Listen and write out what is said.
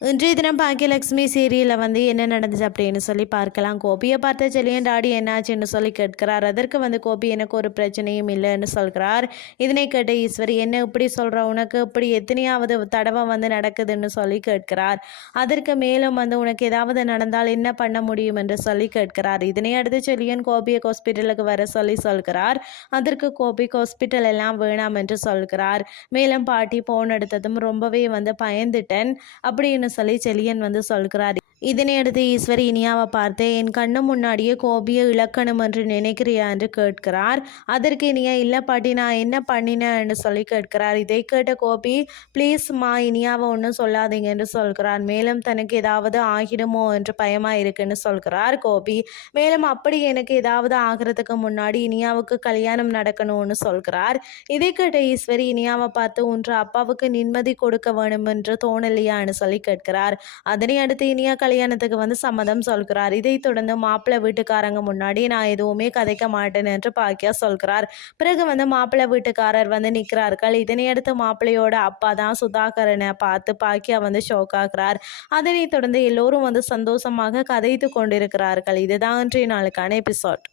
இன்றைய தினம் பாக்கியலட்சுமி சீரியலில் வந்து என்ன நடந்துச்சு அப்படின்னு சொல்லி பார்க்கலாம். கோபியை பார்த்த செல்லியன் டாடி என்னாச்சுன்னு சொல்லி கேட்கிறார். அதற்கு வந்து கோபி எனக்கு ஒரு பிரச்சனையும் இல்லைன்னு சொல்கிறார். இதனை கேட்ட ஈஸ்வரி என்ன இப்படி சொல்கிற உனக்கு இப்படி எத்தனையாவது தடவை வந்து நடக்குதுன்னு சொல்லி கேட்கிறார். அதற்கு மேலும் வந்து உனக்கு ஏதாவது நடந்தால் என்ன பண்ண முடியும்? என்று சொல்லி கேட்கிறார். இதனை அடுத்து செல்லியன் கோபியை ஹாஸ்பிட்டலுக்கு வர சொல்லி சொல்கிறார். அதற்கு கோபி ஹாஸ்பிட்டல் எல்லாம் வேணாம் என்று சொல்கிறார். மேலும் பாட்டி போன் எடுத்ததும் ரொம்பவே வந்து பயந்துட்டேன். அப்படின்னு சொல்லி செலியன் வந்து சொல்கிறார். இதனை அடுத்து ஈஸ்வரி இனியாவை பார்த்து என் கண்ணு முன்னாடியே கோபியை இழக்கணும் என்று நினைக்கிறியா? என்று கேட்கிறார். அதற்கு இனியா இல்லை பாட்டி நான் என்ன பண்ணினேன்னு சொல்லி கேட்கிறார். இதை கேட்ட கோபி ப்ளீஸ்மா இனியாவை ஒன்றும் சொல்லாதீங்க என்று சொல்கிறார் மேலும் தனக்கு ஏதாவது ஆகிடுமோ என்று பயமாக இருக்குன்னு சொல்கிறார் கோபி. மேலும் அப்படி எனக்கு ஏதாவது ஆகிறதுக்கு முன்னாடி இனியாவுக்கு கல்யாணம் நடக்கணும்னு சொல்கிறார். இதை கேட்ட ஈஸ்வரி இனியாவை பார்த்து ஒன்று அப்பாவுக்கு நிம்மதி கொடுக்க வேணும் என்று தோணலையான்னு சொல்லி கேட்கிறார். அதனை அடுத்து இனியா கல்யாணத்துக்கு வந்து சம்மதம் சொல்கிறார். இதைத் தொடர்ந்து மாப்பிள்ளை வீட்டுக்காரங்க முன்னாடி நான் எதுவுமே கதைக்க மாட்டேன் என்று பாக்கியா சொல்கிறார். பிறகு வந்து மாப்பிள்ளை வீட்டுக்காரர் வந்து நிற்கிறார்கள். இதனையடுத்து மாப்பிள்ளையோட அப்பா தான் சுதாகரனை பார்த்து பாக்கியா வந்து ஷோக் ஆகிறார். அதனைத் தொடர்ந்து எல்லோரும் வந்து சந்தோஷமாக கதைத்து கொண்டிருக்கிறார்கள். இதுதான் இன்றைய நாளுக்கான எபிசோட்